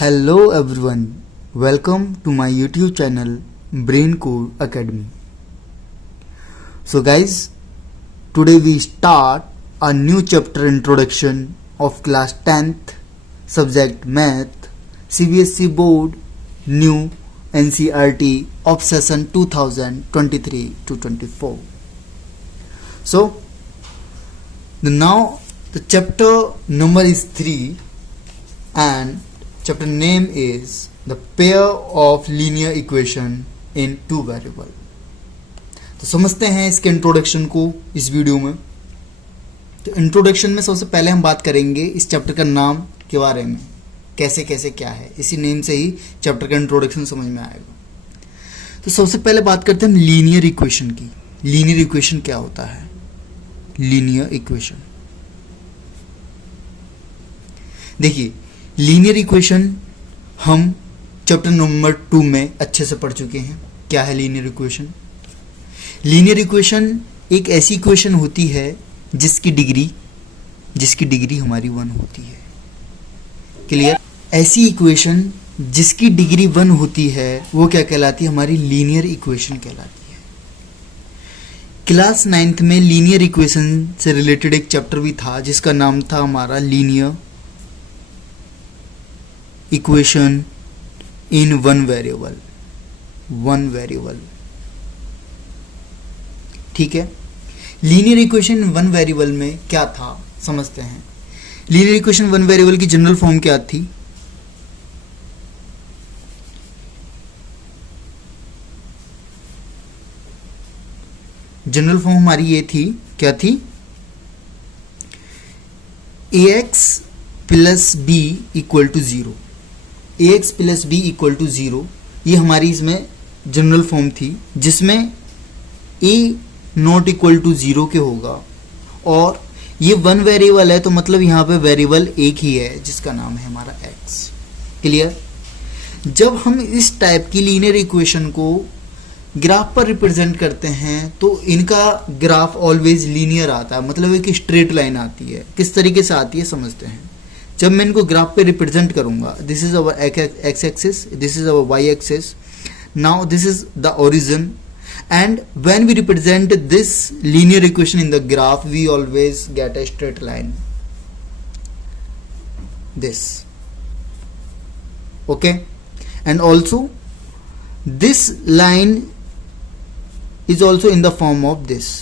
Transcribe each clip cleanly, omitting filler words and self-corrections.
Hello everyone, welcome to my YouTube channel Brain Code Academy. So guys, today we start a new chapter introduction of class 10th subject math CBSE board new NCERT of session 2023 to 24. So now the chapter number is 3 and chapter name is the pair of linear equation in two variable. तो समझते हैं इसके introduction को इस video में. तो introduction में सबसे पहले हम बात करेंगे इस चैप्टर का नाम के बारे में, कैसे कैसे क्या है. इसी नेम से ही चैप्टर का इंट्रोडक्शन समझ में आएगा. तो सबसे पहले बात करते हैं हम लीनियर इक्वेशन की. लीनियर इक्वेशन क्या होता है? लीनियर इक्वेशन देखिए, लीनियर इक्वेशन हम चैप्टर नंबर 2 में अच्छे से पढ़ चुके हैं. क्या है लीनियर इक्वेशन? लीनियर इक्वेशन एक ऐसी इक्वेशन होती है जिसकी डिग्री हमारी 1 होती है. क्लियर? ऐसी इक्वेशन जिसकी डिग्री 1 होती है वो क्या कहलाती है? हमारी लीनियर इक्वेशन कहलाती है. क्लास 9th में लीनियर इक्वेशन से रिलेटेड एक चैप्टर भी था जिसका नाम था हमारा linear equation in one variable. ठीक है. लीनियर इक्वेशन वन वेरिएबल में क्या था समझते हैं. लीनियर इक्वेशन वन वेरिएबल की जनरल फॉर्म क्या थी? जनरल फॉर्म हमारी ये थी, क्या थी? ax plus b equal to 0. ax plus b equal to 0 ये हमारी इसमें जनरल फॉर्म थी, जिसमें a नॉट इक्वल टू 0 के होगा और ये वन वेरिएबल है, तो मतलब यहाँ पे वेरिएबल एक ही है जिसका नाम है हमारा x. क्लियर? जब हम इस टाइप की लीनियर इक्वेशन को ग्राफ पर रिप्रेजेंट करते हैं तो इनका ग्राफ ऑलवेज लीनियर आता है, मतलब एक स्ट्रेट लाइन आती है. किस तरीके से आती है समझते हैं. जब मैं इनको ग्राफ पे रिप्रेजेंट करूंगा, this is our x axis, this is our y axis, now this is the origin, and when we represent this linear equation in the graph we always get a straight line, this. Okay, and also this line is also in the form of this.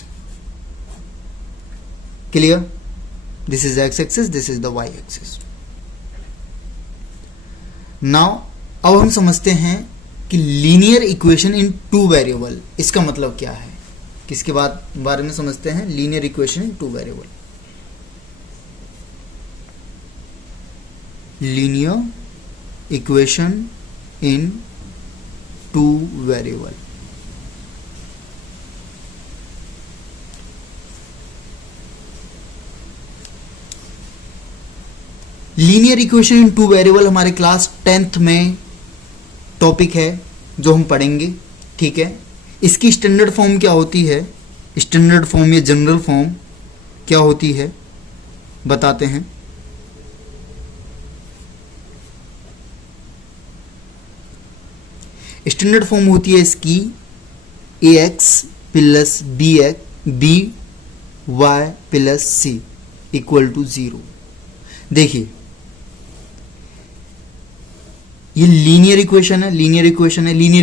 Clear? This is x axis, this is the y axis. Now अब हम समझते हैं कि linear equation in two variable इसका मतलब क्या है. किसके बारे में समझते हैं? Linear equation in two variable. Linear equation in two variable. Linear equation in two variable हमारे क्लास 10th में टॉपिक है जो हम पढ़ेंगे. ठीक है. इसकी स्टैंडर्ड फॉर्म क्या होती है? स्टैंडर्ड फॉर्म या जनरल फॉर्म क्या होती है बताते हैं. स्टैंडर्ड फॉर्म होती है इसकी ax plus b y plus c equal to 0. देखिए, ये लीनियर इक्वेशन है. लीनियर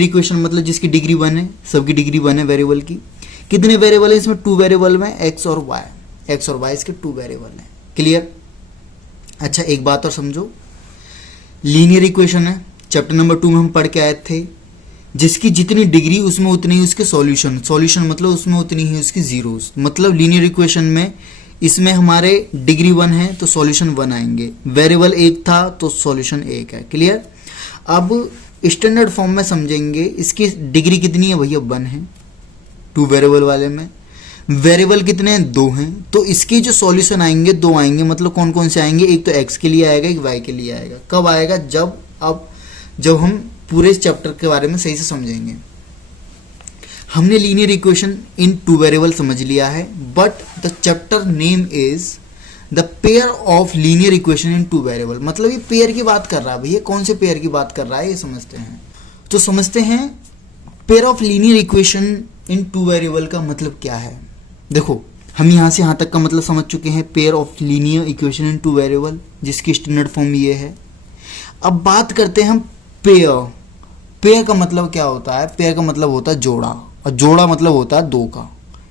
इक्वेशन मतलब जिसकी डिग्री 1 है, सबकी डिग्री 1 है वेरिएबल की. कितने वेरिएबल है इसमें? 2 वेरिएबल में x और y इसके 2 वेरिएबल हैं. क्लियर? अच्छा, एक बात और समझो. लीनियर इक्वेशन है, चैप्टर नंबर 2 में हम पढ़ के आए थे, जिसकी जितनी डिग्री उसमें उतनी ही उसके सॉल्यूशन मतलब उसमें उतनी ही उसकी जीरोस. मतलब लीनियर इक्वेशन में इसमें हमारे डिग्री 1 है तो सॉल्यूशन 1 आएंगे. वेरिएबल 1 था तो सॉल्यूशन 1 है. क्लियर? अब स्टैंडर्ड फॉर्म में समझेंगे. इसकी डिग्री कितनी है भैया? 1 है 2 वेरिएबल वाले में. वेरिएबल कितने हैं? 2 हैं. तो इसके जो सॉल्यूशन आएंगे 2 आएंगे. मतलब कौन कौन से आएंगे? एक तो x के लिए आएगा, एक y के लिए आएगा. कब आएगा? जब हम पूरे इस चैप्टर के बारे में सही से समझेंगे. हमने linear equation in two variable समझ लिया है, but the chapter name is the pair of linear equation in two variable, मतलब ये पेयर की बात कर रहा है भैया, कौन से पेयर की बात कर रहा है ये समझते हैं। तो समझते हैं pair of linear equation in two variable का मतलब क्या है। देखो हम यहाँ से यहाँ तक का मतलब समझ चुके हैं, pair of linear equation in two variable जिसकी स्टैंडर्ड फॉर्म ये है। अब बात करते हैं हम पेयर। पेयर का मतलब क्या होता है, पेयर का मतलब होता है जोड़ा, और जोड़ा मतलब होता है दो का।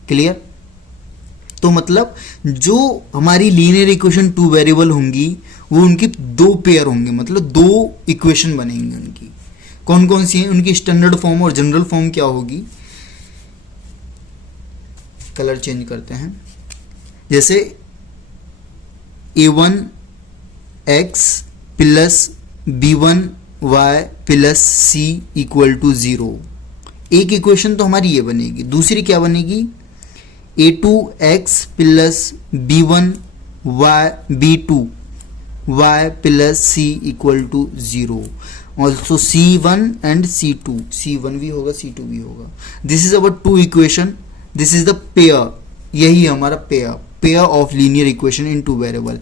क्लियर। तो मतलब जो हमारी लीनियर इक्वेशन टू वेरिएबल होंगी वो उनकी दो पेयर होंगे, मतलब दो इक्वेशन बनेंगी उनकी। कौन कौन सी हैं, उनकी स्टैंडर्ड फॉर्म और जनरल फॉर्म क्या होगी। कलर चेंज करते हैं, जैसे a1x plus b1y plus c equal to 0। एक इक्वेशन तो हमारी ये बनेगी, दूसरी क्या बनेगी, a2x plus b2y plus c equal to 0। Also c1 and c2, c1 भी होगा c2 भी होगा। This is our two equation, this is the pair, यही हमारा pair of linear equation in two variable.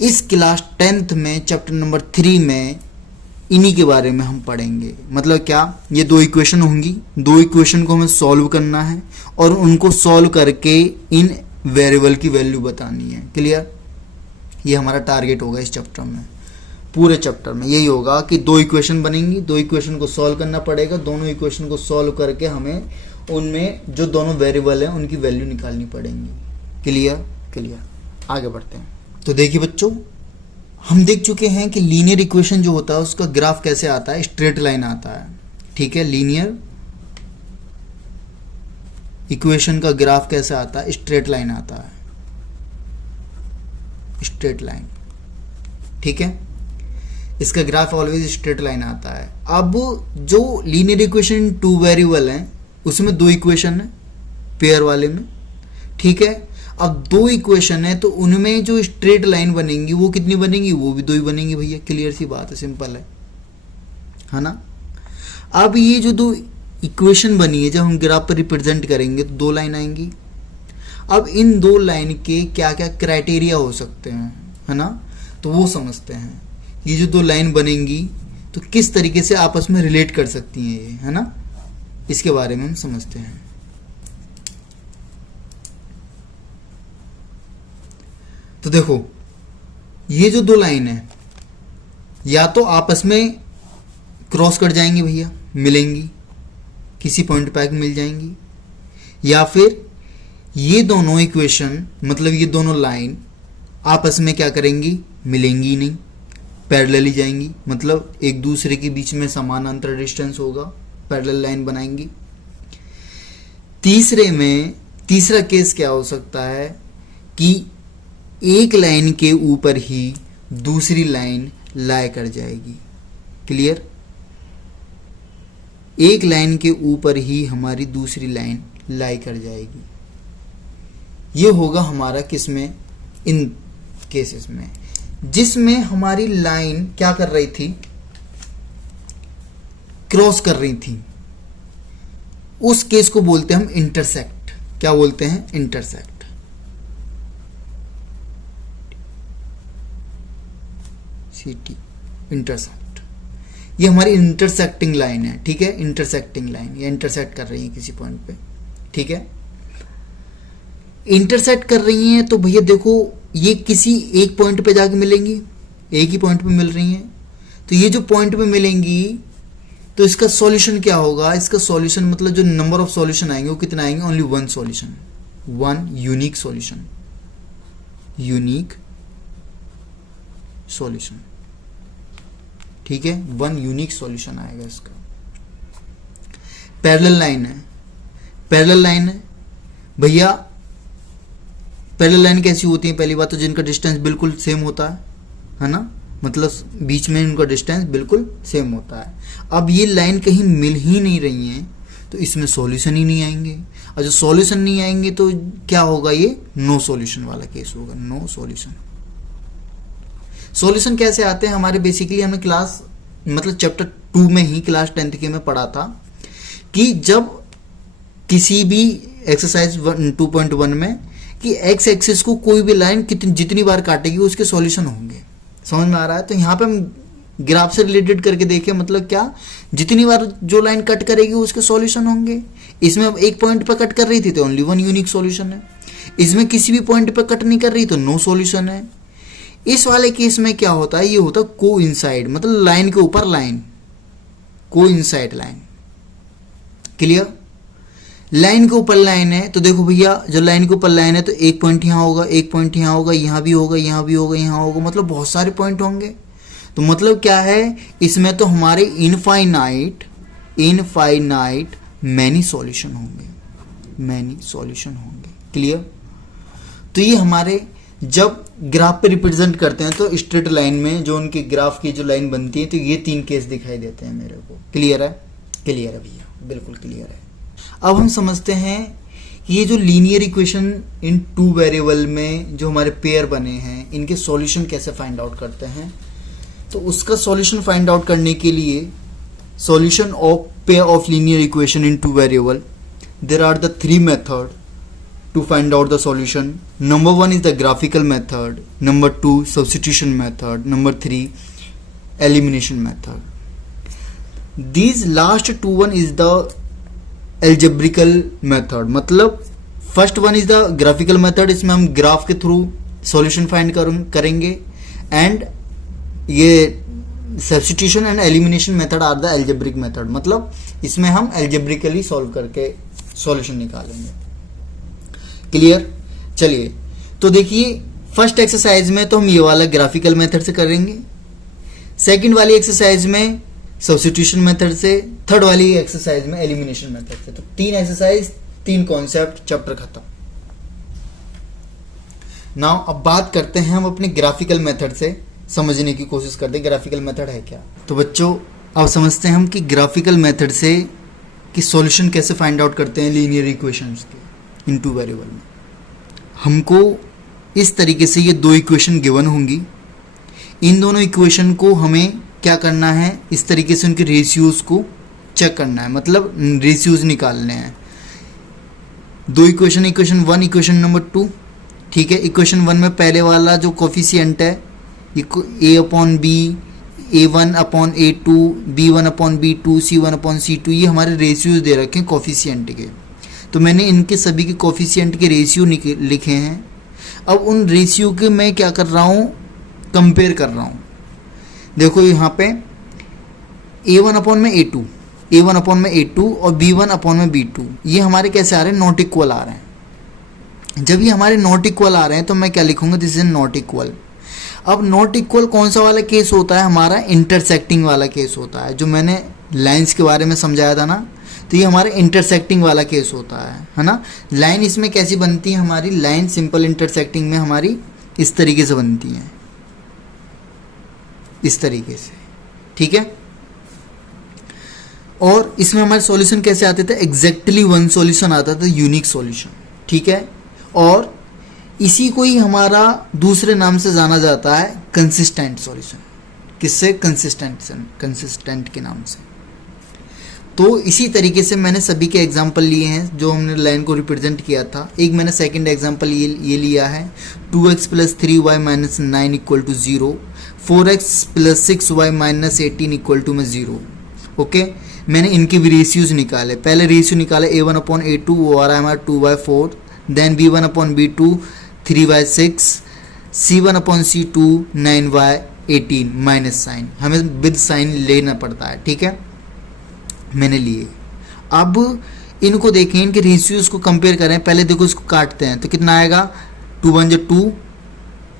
इस क्लास 10th में chapter number 3 में इन्हीं के बारे में हम पढ़ेंगे। मतलब क्या, ये दो इक्वेशन होंगी, दो इक्वेशन को हमें सॉल्व करना है और उनको सॉल्व करके इन वेरिएबल की वैल्यू बतानी है। क्लियर। ये हमारा टारगेट होगा इस चैप्टर में, पूरे चैप्टर में यही होगा कि दो इक्वेशन बनेंगी, दो इक्वेशन को सॉल्व करना पड़ेगा, दोनों इक्वेशन को सॉल्व करके हमें उनमें जो दोनों वेरिएबल हैं उनकी वैल्यू निकालनी पड़ेंगी। क्लियर। क्लियर। आगे बढ़ते हैं। तो देखिए बच्चों, हम देख चुके हैं कि लीनियर इक्वेशन जो होता है उसका ग्राफ कैसे आता है, स्ट्रेट लाइन आता है। ठीक है, लीनियर इक्वेशन का ग्राफ कैसे आता है, स्ट्रेट लाइन आता है, स्ट्रेट लाइन। ठीक है, इसका ग्राफ ऑलवेज स्ट्रेट लाइन आता है। अब जो लीनियर इक्वेशन टू वेरिएबल हैं उसमें दो इक्वेशन है पेयर वाले में। ठीक है, अब दो इक्वेशन है तो उनमें जो स्ट्रेट लाइन बनेंगी वो कितनी बनेंगी, वो भी दो ही बनेंगी भैया। क्लियर सी बात है, सिंपल है ना। अब ये जो दो इक्वेशन बनी है जब हम ग्राफ पर रिप्रेजेंट करेंगे तो दो लाइन आएंगी। अब इन दो लाइन के क्या क्या क्राइटेरिया हो सकते हैं, है ना, तो वो समझते हैं। ये जो दो लाइन बनेंगी तो किस तरीके से आपस में रिलेट कर सकती हैं ये, है ना, इसके बारे में हम समझते हैं। तो देखो ये जो दो लाइन है या तो आपस में क्रॉस कर जाएंगी भैया, मिलेंगी, किसी पॉइंट पे मिल जाएंगी, या फिर ये दोनों इक्वेशन मतलब ये दोनों लाइन आपस में क्या करेंगी, मिलेंगी नहीं, पैरेलली जाएंगी, मतलब एक दूसरे के बीच में समानांतर डिस्टेंस होगा, पैरेलल लाइन बनाएंगी। तीसरा केस क्या हो सकता है कि एक लाइन के ऊपर ही दूसरी लाइन लाई कर जाएगी। क्लियर। एक लाइन के ऊपर ही हमारी दूसरी लाइन लाई कर जाएगी। ये होगा हमारा किसमें, इन केसेस में जिसमें हमारी लाइन क्या कर रही थी, क्रॉस कर रही थी। उस केस को बोलते हैं हम इंटरसेक्ट। क्या बोलते हैं, इंटरसेक्ट। इंटरसेक्ट, ये हमारी इंटरसेक्टिंग लाइन है। ठीक है, इंटरसेक्टिंग लाइन, ये इंटरसेक्ट कर रही है किसी पॉइंट पे। ठीक है, इंटरसेक्ट कर रही हैं तो भैया देखो ये किसी एक पॉइंट पे जाके मिलेंगी, एक ही पॉइंट पे मिल रही हैं। तो ये जो पॉइंट पे मिलेंगी तो इसका सॉल्यूशन क्या होगा, इसका सॉल्यूशन मतलब जो नंबर ऑफ सॉल्यूशन आएंगे वो कितना आएंगे, only one solution, one unique solution, unique solution. ठीक है, वन यूनिक सॉल्यूशन आएगा इसका। पैरेलल लाइन है, पैरेलल लाइन है भैया। पैरेलल लाइन कैसी होती है, पहली बात तो जिनका डिस्टेंस बिल्कुल सेम होता है ना, मतलब बीच में उनका डिस्टेंस बिल्कुल सेम होता है। अब ये लाइन कहीं मिल ही नहीं रही हैं तो इसमें सॉल्यूशन ही नहीं आएंगे, और जो सॉल्यूशन नहीं आएंगे तो क्या होगा, ये नो सॉल्यूशन वाला केस होगा, नो सॉल्यूशन। सॉल्यूशन कैसे आते हैं हमारे, बेसिकली हमने क्लास मतलब चैप्टर 2 में ही क्लास 10th के में पढ़ा था कि जब किसी भी एक्सरसाइज 2.1 में कि एक्स एक्सिस को कोई भी लाइन कितनी जितनी बार काटेगी उसके सॉल्यूशन होंगे। समझ में आ रहा है? तो यहाँ पे हम ग्राफ से रिलेटेड करके देखें, मतलब क्या, जितनी बार जो लाइन कट करेगी उसके सॉल्यूशन होंगे। इसमें एक पॉइंट पे कट कर रही थी तो ओनली वन यूनिक सॉल्यूशन है, इसमें किसी भी पॉइंट पे कट नहीं कर रही तो नो सॉल्यूशन है। इस वाले केस में क्या होता है, ये होता है कोइंसाइड, मतलब लाइन के ऊपर line, coincide line. Clear? Line के ऊपर लाइन है तो देखो भैया, जो लाइन के ऊपर लाइन है तो एक पॉइंट यहाँ होगा, एक पॉइंट यहाँ होगा, यहाँ भी होगा, यहाँ भी होगा, यहाँ होगा, मतलब बहुत सारे पॉइंट होंगे। तो मतलब क्या है, इसमें तो हमारे इनफाइनाइट मैनी सॉल्यूशन होंगे, मैनी सॉल्यूशन होंगे। क्लियर? तो ये हमारे जब ग्राफ पे रिप्रेजेंट करते हैं तो स्ट्रेट लाइन में जो उनके ग्राफ की जो लाइन बनती है तो ये 3 केस दिखाई देते हैं मेरे को। क्लियर है? क्लियर है भैया, बिल्कुल क्लियर है। अब हम समझते हैं ये जो लीनियर इक्वेशन इन 2 वेरिएबल में जो हमारे पेयर बने हैं, इनके सॉल्यूशन कैसे फाइंड आउट करते हैं। तो उसका सॉल्यूशन फाइंड आउट करने के लिए, solution of pair of linear equation in 2 variable, there are the 3 method to find out the solution. Number 1 is the graphical method, number 2 substitution method, number 3 elimination method. These last 2 one is the algebraical method, मतलब first one is the graphical method, इसमें हम graph के through solution find करेंगे, and ये substitution and elimination method are the algebraic method, मतलब इसमें हम algebraically solve करके सॉल्यूशन निकालेंगे। क्लियर? चलिए, तो देखिए फर्स्ट एक्सरसाइज में तो हम ये वाला ग्राफिकल मेथड से करेंगे, सेकंड वाली एक्सरसाइज में सब्स्टिट्यूशन मेथड से, थर्ड वाली एक्सरसाइज में एलिमिनेशन मेथड से। तो 3 एक्सरसाइज, 3 कॉन्सेप्ट, चैप्टर खत्म। नाउ अब बात करते हैं हम अपने ग्राफिकल मेथड से, समझने की कोशिश करते हैं ग्राफिकल मेथड है क्या। तो बच्चों अब समझते हैं हम कि ग्राफिकल मेथड से कि सॉल्यूशन कैसे फाइंड आउट करते हैं लीनियर इक्वेशंस के इन 2 वेरिएबल में। हमको इस तरीके से ये 2 इक्वेशन गिवन होंगी, इन दोनों इक्वेशन को हमें क्या करना है, इस तरीके से उनके रेशियोज को चेक करना है, मतलब रेशियोज निकालने हैं। 2 इक्वेशन, इक्वेशन 1, इक्वेशन नंबर 2, ठीक है। इक्वेशन 1 में पहले वाला जो कोफिशिएंट है a/b, a1/a2, b1/b2, c1/c2, ये हमारे रेशियोज दे रखे हैं कोफिशिएंट के। तो मैंने इनके सभी के कोफिशिएंट के रेशियो लिखे हैं। अब उन रेशियो के मैं क्या कर रहा हूँ, कंपेयर कर रहा हूँ। देखो यहाँ पे a1/a2, a1/a2 और b1/b2 ये हमारे कैसे आ रहे हैं, नॉट इक्वल आ रहे हैं। जब ये हमारे नॉट इक्वल आ रहे हैं तो मैं क्या लिखूंगा, दिस इज नॉट इक्वल। अब नॉट इक्वल कौन सा वाला केस होता है, हमारा इंटरसेक्टिंग वाला केस होता है। जो मैंने लाइंस के बारे में समझाया था ना, तो ये हमारे इंटरसेक्टिंग वाला केस होता है ना। लाइन इसमें कैसी बनती है, हमारी लाइन सिंपल इंटरसेक्टिंग में हमारी इस तरीके से बनती है, इस तरीके से, ठीक है। और इसमें हमारे सॉल्यूशन कैसे आते थे, एग्जैक्टली 1 सॉल्यूशन आता था, यूनिक सॉल्यूशन, ठीक है। और इसी को ही हमारा दूसरे नाम से जाना जाता है कंसिस्टेंट सॉल्यूशन। किससे, कंसिस्टेंट के नाम से। तो इसी तरीके से मैंने सभी के एग्जाम्पल लिए हैं जो हमने लाइन को रिप्रेजेंट किया था। एक मैंने सेकंड एग्जाम्पल ये लिया है, 2x + 3y - 9 = 0, 4x + 6y - 18 = 0। Okay, मैंने इनके भी रेशियोज निकाले। पहले रेशियो निकाले a1/a2, वो आ रहा है हमारा 2/4, then b1/b2 3/6, c1/c2 9/18 minus sign, हमें विद साइन लेना पड़ता है, ठीक है। मैंने लिए। अब इनको देखें, इनके रेशियोज को कंपेयर करें। पहले देखो इसको काटते हैं तो कितना आएगा, 2 × 1 = 2,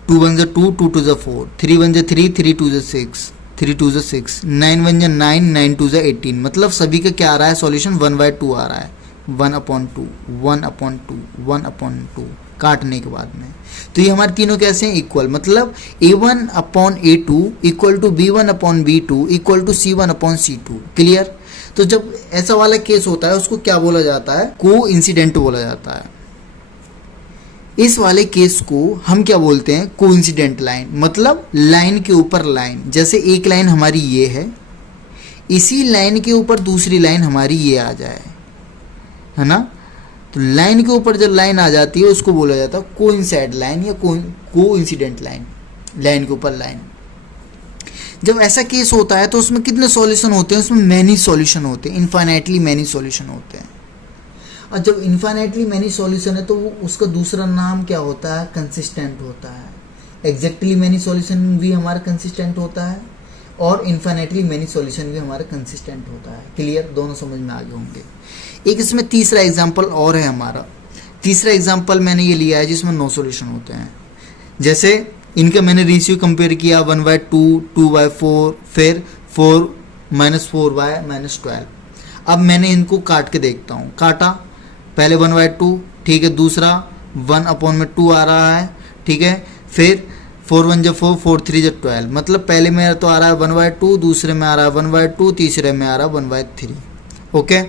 2 × 1 = 2, 2 × 2 = 4, 3 × 1 = 3, 3 × 2 = 6, 3 × 2 = 6, 9 × 1 = 9, 9 × 2 = 18। मतलब सभी का क्या आ रहा है, सॉल्यूशन 1/2 आ रहा है, 1/2, 1/2, 1/2 काटने के बाद में। तो ये हमारे तीनों कैसे हैं, इक्वल। मतलब a1/a2 = b1/b2 = c1/c2। क्लियर। तो जब ऐसा वाला केस होता है उसको क्या बोला जाता है, कोइंसिडेंट बोला जाता है। इस वाले केस को हम क्या बोलते हैं, कोइंसिडेंट लाइन, मतलब लाइन के ऊपर लाइन। जैसे एक लाइन हमारी ये है, इसी लाइन के ऊपर दूसरी लाइन हमारी ये आ जाए, है ना। तो लाइन के ऊपर जब लाइन आ जाती है उसको बोला जाता है कोइंसाइड लाइन या कोइंसिडेंट लाइन, लाइन के ऊपर लाइन। जब ऐसा केस होता है तो उसमें कितने सॉल्यूशन होते हैं, उसमें मैनी सॉल्यूशन होते हैं, इनफाइनाइटली मैनी सॉल्यूशन होते हैं। और जब इनफाइनाइटली मैनी सॉल्यूशन है तो वो उसका दूसरा नाम क्या होता है, कंसिस्टेंट होता है। एग्जैक्टली मैनी सॉल्यूशन भी हमारा कंसिस्टेंट होता है और इनफाइनाइटली मैनी सॉल्यूशन भी हमारा कंसिस्टेंट होता है। क्लियर, दोनों समझ में आ गए होंगे। एक इसमें तीसरा एग्जाम्पल और है हमारा। तीसरा एग्जाम्पल मैंने ये लिया है जिसमें 9 सॉल्यूशन होते हैं। जैसे इनका मैंने रेशियो कंपेयर किया 1/2, 2/4, फिर 4 - 4y - 12। अब मैंने इनको काट के देखता हूँ। काटा, पहले 1/2, ठीक है, दूसरा 1/2 आ रहा है, ठीक है, फिर 4 1 4, 4 3 12, मतलब पहले में तो आ रहा है 1/2, दूसरे में आ रहा है 1/2, तीसरे में आ रहा है 1/3। ओके,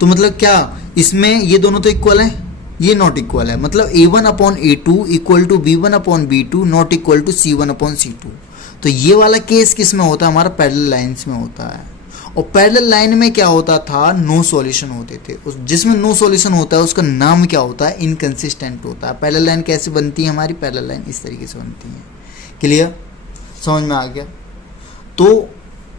तो मतलब क्या इसमें ये दोनों तो इक्वल है, ये नॉट इक्वल है, मतलब A1/A2 equal to B1/B2 not equal to C1/C2। तो ये वाला केस किस में होता है, हमारा पैरेलल लाइंस में होता है। और पैरेलल लाइन में क्या होता था, नो सॉल्यूशन होते थे। उस जिसमें नो सॉल्यूशन होता है उसका नाम क्या होता है, इनकंसिस्टेंट होता है। पैरेलल लाइन कैसे बनती है हमारी, पैरेलल लाइन इस तरीके से बनती है। क्लियर, समझ में आ गया। तो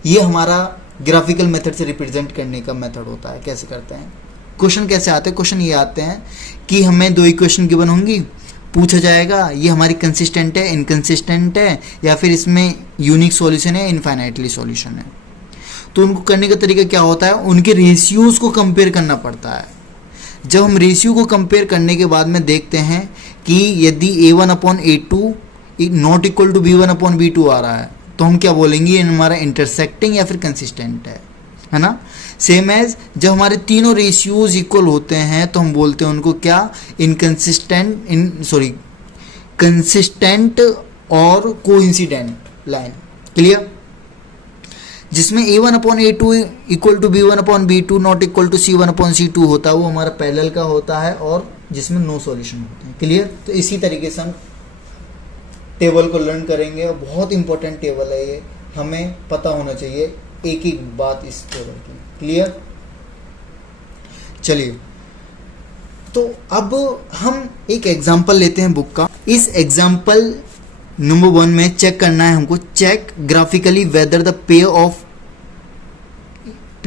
ये हमारा ग्राफिकल मेथड से रिप्रेजेंट करने का मेथड होता है। कैसे करते हैं, क्वेश्चन कैसे आते हैं, क्वेश्चन ये आते हैं कि हमें 2 इक्वेशन गिवन होंगी, पूछा जाएगा ये हमारी कंसिस्टेंट है, इनकंसिस्टेंट है, या फिर इसमें यूनिक सॉल्यूशन है, इनफाइनाइटली सॉल्यूशन है। तो उनको करने का तरीका क्या होता है, उनके रेशियोज को कंपेयर करना पड़ता है। जब हम रेशियो को कंपेयर करने के बाद में देखते हैं कि यदि A1/A2 not equal to B1/B2 आ रहा है तो हम क्या बोलेंगे, ये हमारा इंटरसेक्टिंग या फिर कंसिस्टेंट है ना। सेम एज जब हमारे तीनों रेशियोज इक्वल होते हैं तो हम बोलते हैं उनको क्या, कंसिस्टेंट और कोइंसिडेंट लाइन। क्लियर, जिसमें A1/A2 equal to B1/B2 not equal to C1/C2 होता है वो हमारा पैरेलल का होता है, और जिसमें नो सॉल्यूशन होते हैं। क्लियर, तो इसी तरीके से हम टेबल को लर्न करेंगे और बहुत इंपॉर्टेंट टेबल है ये, हमें पता होना चाहिए एक एक बात इस टेबल की। क्लियर, चलिए तो अब हम एक एग्जांपल लेते हैं बुक का। इस एग्जांपल नंबर 1 में चेक करना है हमको, check graphically whether the pair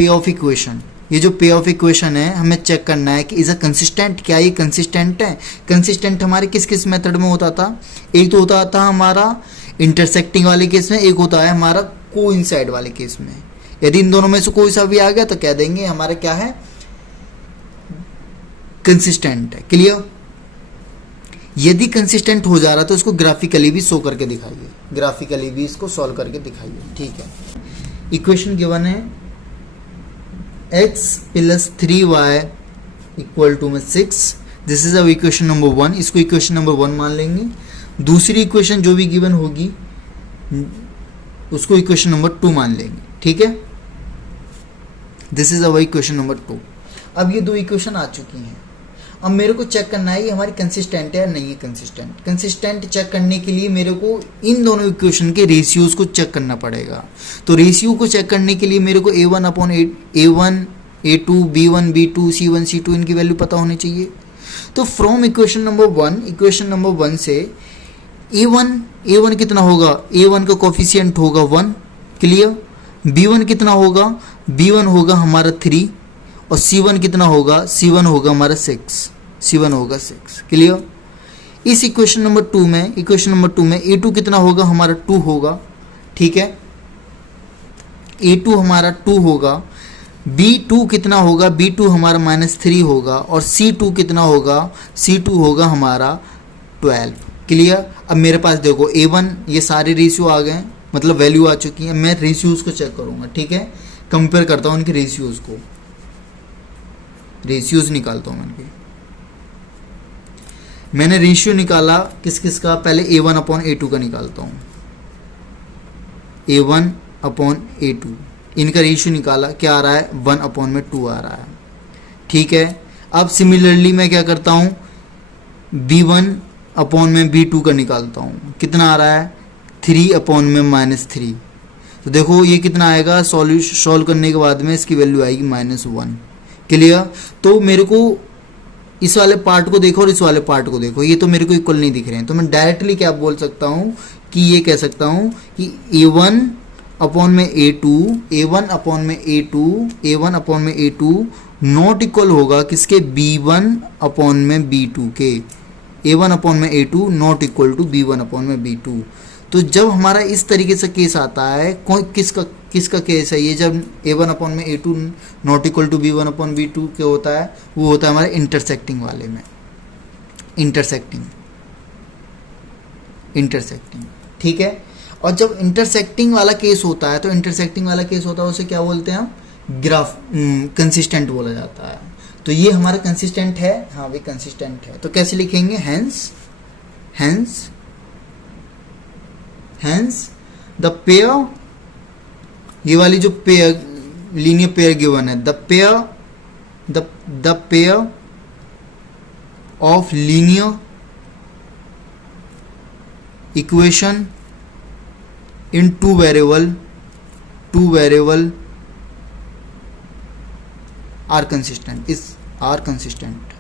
of equation. ये जो पे ऑफ इक्वेशन है हमें चेक करना है कि इज अ कंसिस्टेंट, क्या ये कंसिस्टेंट है। कंसिस्टेंट हमारे किस किस मेथड में होता था, एक तो होता था हमारा इंटरसेक्टिंग वाले केस में, एक होता है हमारा कोइंसाइड वाले केस में। यदि इन दोनों में से कोई सा भी आ गया तो कह देंगे हमारा क्या है, कंसिस्टेंट है। क्लियर, यदि कंसिस्टेंट हो जा रहा है तो इसको ग्राफिकली भी शो करके दिखाइए, ग्राफिकली भी इसको सॉल्व करके दिखाइए। ठीक है, इक्वेशन गिवन है x + 3y इक्वल टू में 6। This is a equation number 1, इसको इक्वेशन नंबर 1 मान लेंगे। दूसरी इक्वेशन जो भी गिवन होगी उसको इक्वेशन नंबर 2 मान लेंगे। ठीक है, this is a equation number 2। अब ये 2 इक्वेशन आ चुकी हैं। अब मेरे को चेक करना है ये हमारी कंसिस्टेंट है या नहीं है कंसिस्टेंट। कंसिस्टेंट चेक करने के लिए मेरे को इन दोनों इक्वेशन के रेशियोज को चेक करना पड़ेगा। तो रेशियो को चेक करने के लिए मेरे को A1, A2, B1, B2, C1, C2 इनकी वैल्यू पता होनी चाहिए। तो फ्रॉम इक्वेशन नंबर 1 से A1 कितना होगा, A1 का कोफिशिएंट होगा 1। क्लियर, B1 कितना होगा, B1 होगा हमारा 3, और C1 कितना होगा, C1 होगा हमारा 6, C1 होगा 6। क्लियर, इस इक्वेशन नंबर 2 में A2 कितना होगा, हमारा 2 होगा। ठीक है, A2 हमारा 2 होगा। B2 कितना होगा, B2 हमारा -3 होगा, और C2 कितना होगा, C2 होगा हमारा 12। क्लियर, अब मेरे पास देखो A1 ये सारे रेशियो आ गए, मतलब वैल्यू आ चुकी है। मैं रेशियोज को चेक करूंगा। ठीक है, कंपेयर करता हूँ उनके रेशियोज को, रेशियोज निकालता हूँ उनके। मैंने रेशियो निकाला किस किस का, पहले A1/A2 का निकालता हूँ। A1/A2 इनका रेशियो निकाला, क्या आ रहा है, 1/2 आ रहा है। ठीक है, अब सिमिलरली मैं क्या करता हूँ, B1/B2 का निकालता हूँ, कितना आ रहा है, 3/-3। तो देखो ये कितना आएगा, सॉल्व करने के बाद में इसकी वैल्यू आएगी -1। क्लियर। तो मेरे को इस वाले पार्ट को देखो और इस वाले पार्ट को देखो, ये तो मेरे को इक्वल नहीं दिख रहे हैं, तो मैं डायरेक्टली क्या बोल सकता हूँ कि ये कह सकता हूँ कि A1 अपॉन में A2, A1 अपॉन में A2, A1 अपॉन में A2 नॉट इक्वल होगा किसके, B1 अपॉन में B2 के। A1 अपॉन में A2 not equal to B1 upon में B2। तो जब हमारा इस तरीके से केस आता है, किसका केस है ये, जब A1 अपॉन में A2 not equal to B1 upon B2 के होता है, वो होता है हमारे इंटरसेक्टिंग वाले में, इंटरसेक्टिंग, ठीक है। और जब इंटरसेक्टिंग वाला केस होता है, तो इंटरसेक्टिंग वाला केस होता है उसे क्या बोलते हैं हम, ग्राफ कंसिस्टेंट बोला जाता है। तो ये हमारा कंसिस्टेंट है, हाँ भी कंसिस्टेंट है। तो कैसे लिखेंगे, हेंस द पेयर, ये वाली जो पेयर, लीनियर पेयर गिवन है, the pair of linear equation in two variable are consistent, are consistent,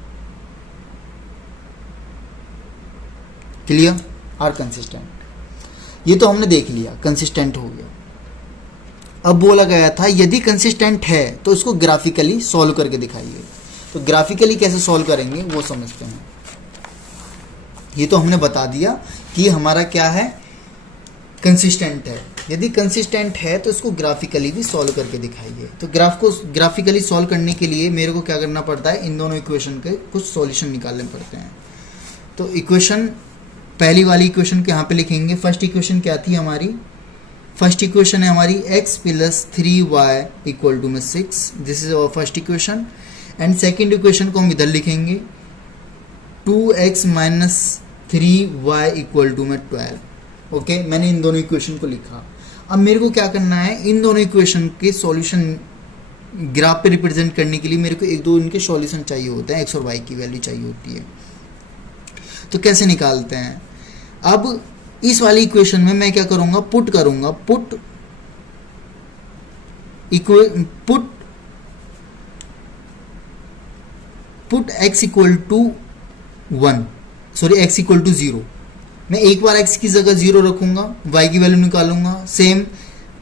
clear, are consistent। ये तो हमने देख लिया, कंसिस्टेंट हो गया। अब बोला गया था यदि कंसिस्टेंट है तो इसको ग्राफिकली सॉल्व करके दिखाइए। तो ग्राफिकली कैसे सॉल्व करेंगे वो समझते हैं। ये तो हमने बता दिया कि हमारा क्या है, कंसिस्टेंट है। यदि कंसिस्टेंट है तो इसको ग्राफिकली भी सॉल्व करके दिखाइए। तो ग्राफ को ग्राफिकली सॉल्व करने के लिए मेरे को क्या करना पड़ता है, इन दोनों इक्वेशन के कुछ सॉल्यूशन निकालने पड़ते हैं। तो इक्वेशन, पहली वाली इक्वेशन के यहाँ पे लिखेंगे। फर्स्ट इक्वेशन क्या थी हमारी, फर्स्ट इक्वेशन है हमारी x plus 3y equal to में 6, this is our first equation. And second equation को हम इधर लिखेंगे 2x minus 3y equal to में 12। ओके, मैंने इन दोनों इक्वेशन को लिखा। अब मेरे को क्या करना है, इन दोनों इक्वेशन के सॉल्यूशन ग्राफ पे रिप्रेजेंट करने के लिए मेरे को एक दो इनके सॉल्यूशन चाहिए होते हैं, x और y की वैल्यू चाहिए होती है। तो कैसे निकालते हैं, अब इस वाली इक्वेशन में मैं क्या करूंगा, पुट करूंगा, put x equal to 1, sorry x equal to 0। मैं एक बार x की जगह 0 रखूंगा, y की वैल्यू निकालूंगा, सेम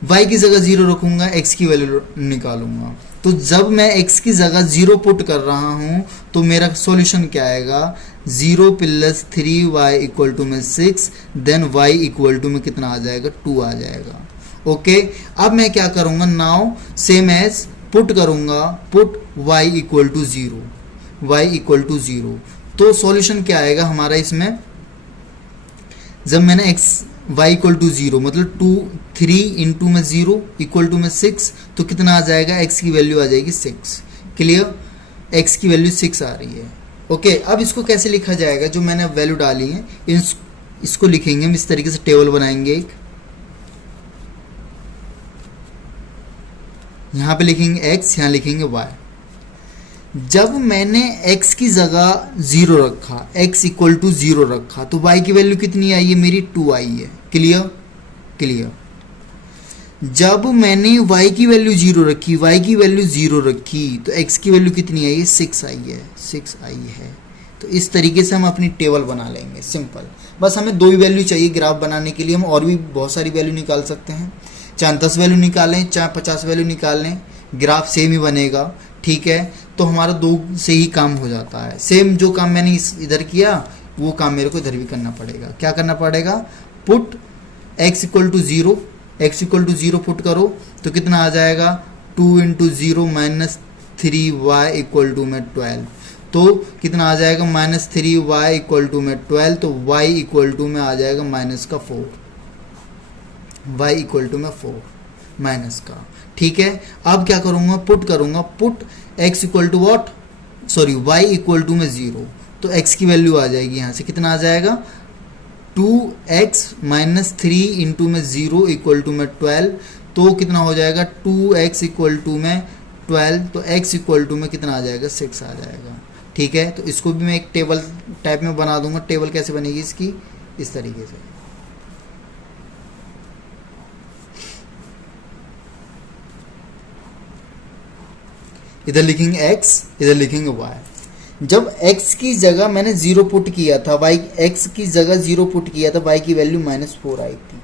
y की जगह 0 रखूंगा, x की वैल्यू निकालूंगा। तो जब मैं x की जगह 0 पुट कर रहा हूं तो मेरा सॉल्यूशन क्या आएगा, 0 प्लस 3y इक्वल टू में 6, देन y इक्वल टू में कितना आ जाएगा, 2 आ जाएगा। ओके, अब मैं क्या करूंगा, नाउ सेम एज पुट करूंगा, put y equal to 0, y equal to 0। तो सॉल्यूशन क्या आएगा हमारा इसमें, जब मैंने x y इक्वल टू 0 मतलब 3 इंटू में 0 इक्वल टू में 6, तो कितना आ जाएगा, x की वैल्यू आ जाएगी 6। क्लियर, x की वैल्यू 6 आ रही है। ओके, अब इसको कैसे लिखा जाएगा, जो मैंने वैल्यू डाली है इसको लिखेंगे हम इस तरीके से, टेबल बनाएंगे एक, यहाँ पे लिखेंगे x, यहाँ लिखेंगे y। जब मैंने x की जगह 0 रखा, x इक्वल टू 0 रखा, तो y की वैल्यू कितनी आई है, मेरी 2 आई है। क्लियर। जब मैंने y की वैल्यू 0 रखी, y की वैल्यू 0 रखी, तो x की वैल्यू कितनी आई है, 6 आई है, 6 आई है। तो इस तरीके से हम अपनी टेबल बना लेंगे, सिंपल। बस हमें 2 ही वैल्यू चाहिए ग्राफ बनाने के लिए। हम और भी बहुत सारी वैल्यू निकाल सकते हैं, चाहे 10 वैल्यू निकालें, चाहे 50 वैल्यू निकाल लें, ग्राफ सेम ही बनेगा। ठीक है, तो हमारा 2 से ही काम हो जाता है। सेम जो काम मैंने इधर किया वो काम मेरे को इधर भी करना पड़ेगा। क्या करना पड़ेगा, put x equal to 0, x equal to 0 put करो तो कितना आ जाएगा, 2 into 0 minus 3y equal to में 12। तो कितना आ जाएगा, माइनस 3y इक्वल टू में 12, तो y इक्वल टू में आ जाएगा माइनस का 4, y इक्वल टू में 4 माइनस का। ठीक है, अब क्या करूंगा, पुट करूंगा, put x equal to what, sorry y equal to में 0, तो x की वैल्यू आ जाएगी यहाँ से, कितना आ जाएगा, 2x माइनस 3 इंटू में 0 इक्वल टू में 12, तो कितना हो जाएगा, 2x इक्वल टू में 12, तो x इक्वल टू में कितना आ जाएगा, 6 आ जाएगा। ठीक है, तो इसको भी मैं एक टेबल टाइप में बना दूंगा। टेबल कैसे बनेगी इसकी, इस तरीके से। इधर लिखेंगे x, इधर लिखेंगे y। जब x की जगह मैंने 0 पुट किया था, y x की जगह 0 पुट किया था, y की वैल्यू -4 आई थी।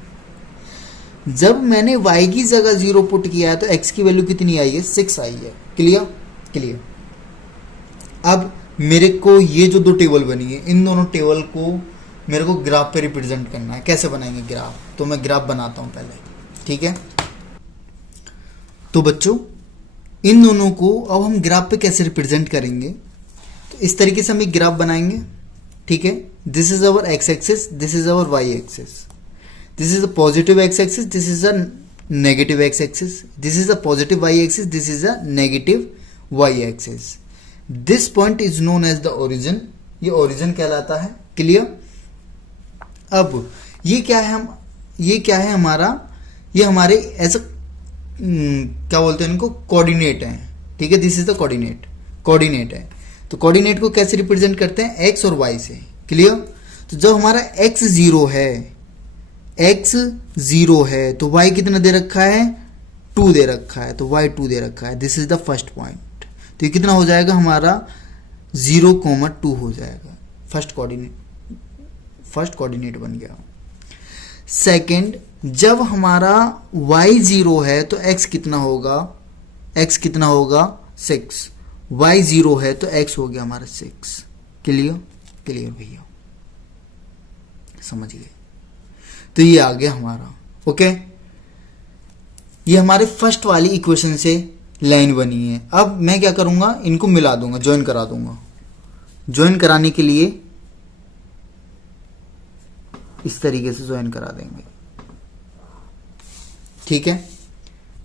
जब मैंने y की जगह 0 पुट किया है तो x की वैल्यू कितनी आई है, 6 आई है। Clear clear. अब मेरे को ये जो दो टेबल बनी है, इन दोनों टेबल को मेरे को ग्राफ पे रिप्रेजेंट करना है। कैसे बनाएंगे ग्राफ, तो मैं ग्राफ बनाता हूं पहले, ठीक है। तो बच्चों इन दोनों को अब हम ग्राफ पे कैसे रिप्रेजेंट करेंगे, तो इस तरीके से हम एक ग्राफ बनाएंगे, ठीक है। This is our x axis, this is our y axis, this is a positive x axis, this is a negative x axis, this is a positive y axis, this is a negative y axis. This point is known as the origin, ये origin कहलाता है। Clear. अब ये क्या है, हम ये क्या है हमारा, ये हमारे ऐसा क्या बोलते हैं इनको, कोऑर्डिनेट है, ठीक है। This is the coordinate, coordinate है। तो कोऑर्डिनेट को कैसे रिप्रेजेंट करते हैं, एक्स और वाई से। क्लियर। तो जब हमारा एक्स 0 है, एक्स 0 है तो वाई कितना दे रखा है, 2 दे रखा है, तो वाई 2 दे रखा है। This is the first point. तो ये कितना हो जाएगा हमारा 0,2 हो जाएगा, फर्स्ट कोऑर्डिनेट बन गया। सेकंड, जब हमारा y 0 है तो x कितना होगा, x कितना होगा 6, y 0 है तो x हो गया हमारा 6। क्लियर क्लियर भैया, समझ गए। तो ये आ गया हमारा, ओके। ये हमारे फर्स्ट वाली इक्वेशन से लाइन बनी है। अब मैं क्या करूंगा, इनको मिला दूंगा, ज्वाइन करा दूंगा। ज्वाइन कराने के लिए इस तरीके से ज्वाइन करा देंगे, ठीक है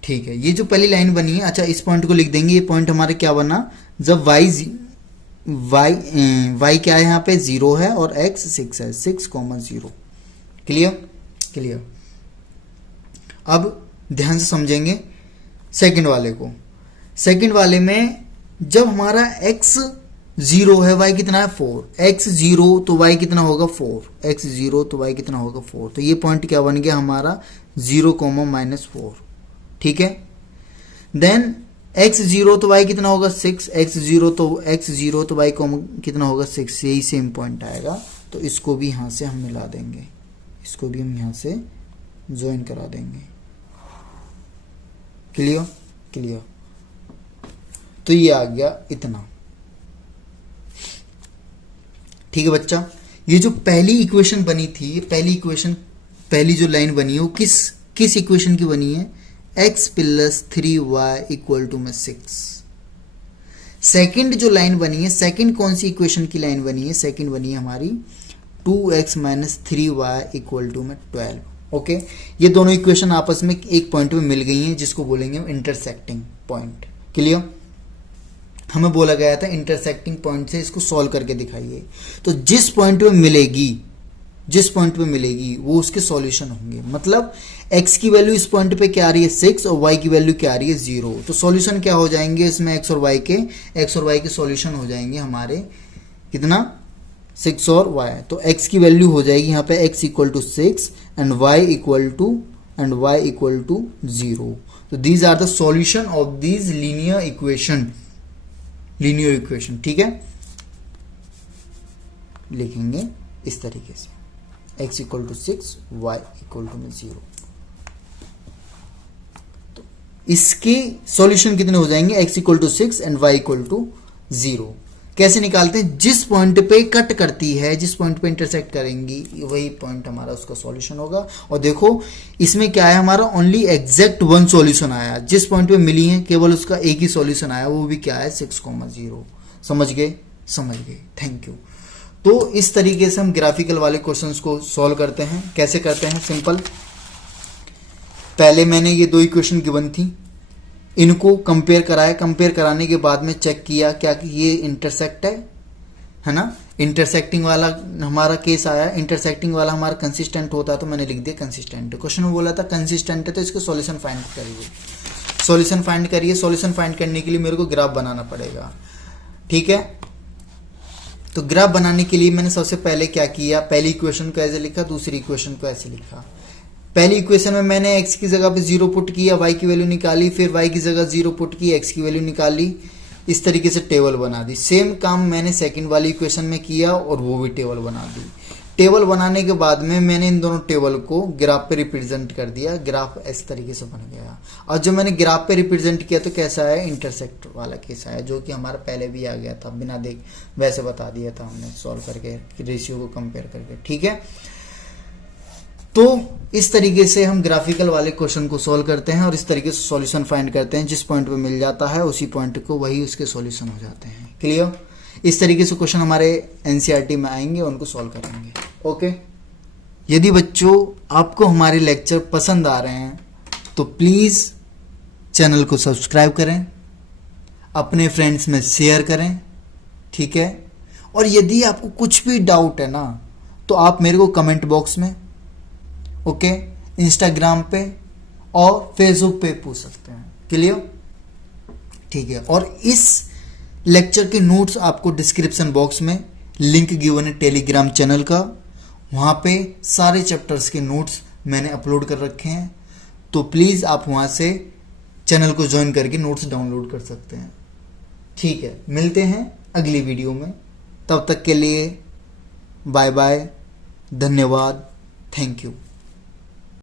ठीक है। ये जो पहली लाइन बनी है, अच्छा इस पॉइंट को लिख देंगे। ये पॉइंट हमारे क्या बना, जब y क्या है यहाँ पे 0 है और x 6 है, 6,0। Clear clear. अब ध्यान से समझेंगे सेकंड वाले को। सेकंड वाले में जब हमारा x 0 है, y कितना है 4, x 0 तो y कितना होगा 4, x 0 तो y कितना होगा 4। तो ये पॉइंट क्या बन गया हमारा 0,-4, ठीक है। देन x 0 तो y कितना होगा 6, x 0 तो y कितना होगा 6, यही सेम पॉइंट आएगा। तो इसको भी यहाँ से हम मिला देंगे, इसको भी हम यहाँ से ज्वाइन करा देंगे। Clear clear. तो ये आ गया इतना, ठीक है बच्चा। ये जो पहली इक्वेशन बनी थी, पहली इक्वेशन, पहली जो लाइन बनी है वो किस इक्वेशन की बनी है, x + 3y = 6। सेकंड जो लाइन बनी है, सेकंड कौन सी इक्वेशन की लाइन बनी है, सेकंड बनी है हमारी 2x - 3y = 12। ओके, ये दोनों इक्वेशन आपस में एक पॉइंट में मिल गई हैं, जिसको बोलेंगे हम इंटरसेक्टिंग पॉइंट। क्लियर। हमें बोला गया था इंटरसेक्टिंग पॉइंट से इसको सॉल्व करके दिखाइए। तो जिस पॉइंट पे मिलेगी वो उसके सॉल्यूशन होंगे। मतलब x की वैल्यू इस पॉइंट पे क्या आ रही है 6 और y की वैल्यू क्या आ रही है 0। तो सॉल्यूशन क्या हो जाएंगे इसमें, x और y के सॉल्यूशन हो जाएंगे हमारे कितना 6 और y। तो x की वैल्यू हो जाएगी यहाँ पे x = 6 एंड y = 0। तो these are the solution of these linear equation. ठीक है, लिखेंगे इस तरीके से x = 6 y = 0। तो इसके सॉल्यूशन कितने हो जाएंगे, x = 6 एंड y = 0। कैसे निकालते हैं, जिस पॉइंट पे कट करती है, जिस पॉइंट पे इंटरसेक्ट करेंगी वही पॉइंट हमारा उसका सॉल्यूशन होगा। और देखो इसमें क्या है, हमारा ओनली एग्जैक्ट वन सॉल्यूशन आया, जिस पॉइंट पे मिली है केवल उसका एक ही सॉल्यूशन आया, वो भी क्या है 6,0। समझ गए। Thank you. तो इस तरीके से हम ग्राफिकल वाले क्वेश्चंस को सॉल्व करते हैं। कैसे करते हैं, सिंपल। पहले मैंने ये दो इक्वेशन गिवन थी, इनको कंपेयर कराया, कंपेयर कराने के बाद में चेक किया क्या ये इंटरसेक्ट है ना। इंटरसेक्टिंग वाला हमारा केस आया, इंटरसेक्टिंग वाला हमारा कंसिस्टेंट होता है तो मैंने लिख दिया कंसिस्टेंट। क्वेश्चन में बोला था कंसिस्टेंट है तो इसको सॉल्यूशन फाइंड करिए। सॉल्यूशन फाइंड करने के लिए मेरे को ग्राफ बनाना पड़ेगा। ठीक है, तो ग्राफ बनाने के लिए मैंने सबसे पहले क्या किया, पहली इक्वेशन को ऐसे लिखा, दूसरी इक्वेशन को ऐसे लिखा। पहली इक्वेशन में मैंने x की जगह पे 0 पुट किया, y की वैल्यू निकाली, फिर y की जगह 0 पुट की, x की वैल्यू निकाली। इस तरीके से टेबल बना दी। सेम काम मैंने सेकंड वाली इक्वेशन में किया और वो भी टेबल बना दी। टेबल बनाने के बाद में मैंने इन दोनों टेबल को ग्राफ पे रिप्रेजेंट कर दिया, ग्राफ इस तरीके से बन गया। और जो मैंने ग्राफ पे रिप्रेजेंट किया तो कैसा है, इंटरसेक्ट वाला केस आया, जो कि हमारा पहले भी आ गया था, बिना देख वैसे बता दिया था हमने सॉल्व करके रेशियो को कंपेयर करके। ठीक है, तो इस तरीके से हम ग्राफिकल वाले क्वेश्चन को सॉल्व करते हैं और इस तरीके से सॉल्यूशन फाइंड करते हैं। जिस पॉइंट पे मिल जाता है उसी पॉइंट को वही उसके सॉल्यूशन हो जाते हैं। क्लियर? इस तरीके से क्वेश्चन हमारे एनसीईआरटी में आएंगे, उनको सॉल्व करेंगे। ओके, यदि बच्चों आपको हमारे लेक्चर पसंद आ रहे हैं तो प्लीज़ चैनल को सब्सक्राइब करें, अपने फ्रेंड्स में शेयर करें। ठीक है, और यदि आपको कुछ भी डाउट है ना तो आप मेरे को कमेंट बॉक्स में, ओके, इंस्टाग्राम पे और फेसबुक पे पूछ सकते हैं। क्लियर? ठीक है, और इस लेक्चर के नोट्स आपको डिस्क्रिप्शन बॉक्स में लिंक गिवन है टेलीग्राम चैनल का, वहाँ पे सारे चैप्टर्स के नोट्स मैंने अपलोड कर रखे हैं, तो प्लीज़ आप वहाँ से चैनल को ज्वाइन करके नोट्स डाउनलोड कर सकते हैं। ठीक है, मिलते हैं अगली वीडियो में, तब तक के लिए बाय बाय, धन्यवाद, थैंक यू।